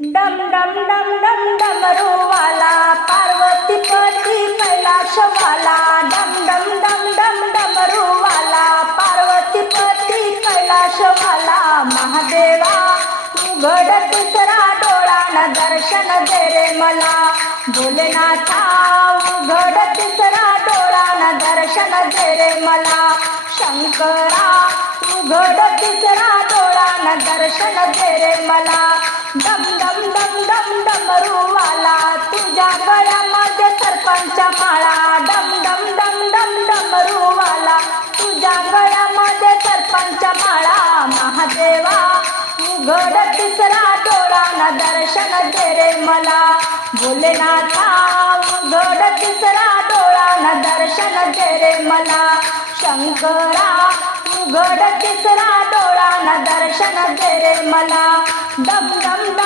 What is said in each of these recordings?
डम डम डम डम डमरूवाला पार्वती पती कैलाशवाला डम डम डम डम डमरूवाला पार्वती पती कैलाशवाला महादेवा उघड दुसरा डोळा न दर्शन दे रे मला. भोलेनाथा उघड तिसरा डोळा न दर्शन दे रे मला. शंकरा उघड तिसरा डोळा डमरूवाला तुझ्या गळ्यामध्ये सरपंचा माळा. डम डम डम डम डमरूवाला तुझ्या गळ्यामध्ये सरपंच माळा. महादेवा उघड तिसरा डोळा. न दर्शन दे रे मला. भोलेनाथा उघड तिसरा डोळा. न दर्शन दे रे मला. शंकरा उघड तिसरा डोळा. न दर्शन दे रे मला. डम डम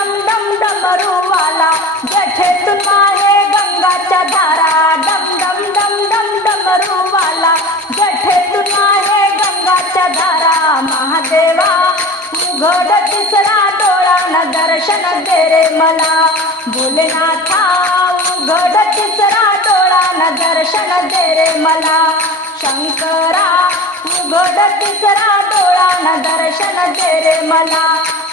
महादेवा उघड तिसरा डोळा न दर्शन दे रे मला. भोलेनाथा उघड तिसरा डोळा न दर्शन दे रे मला. शंकरा उघड तिसरा डोळा न दर्शन दे रे मला.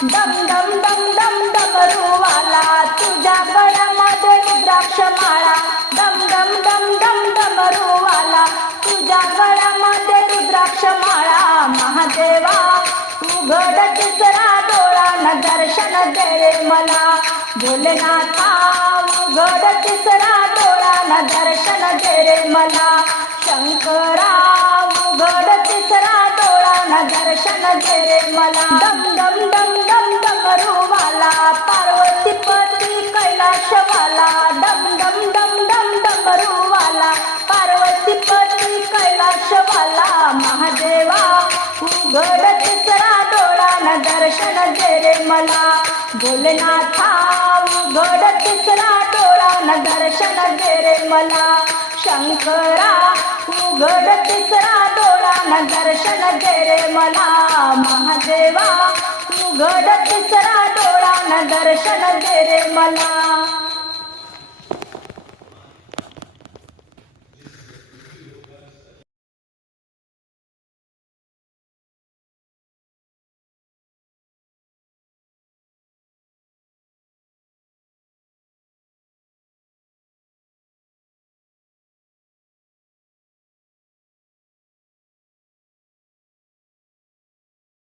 दम दम डम डम डमरूवाला तुझ्या गळ्यामध्ये रुद्राक्ष माळा देवा तू उघड तिसरा डोळा न दर्शन दे मला. भोलेनाथा उघड तिसरा डोळा न दर्शन दे रे मला. शंकरा उघड तिसरा डोळा न दर्शन दे रे मला. दम दम दम दम डमरूवाला उघड तिसरा डोळा न दर्शन दे रे मला. भोलेनाथा उघड तिसरा डोळा न दर्शन दे रे मला. शंकरा उघड तिसरा डोळा न दर्शन दे रे मला. महादेवा उघड तिसरा डोळा न दर्शन दे रे मला.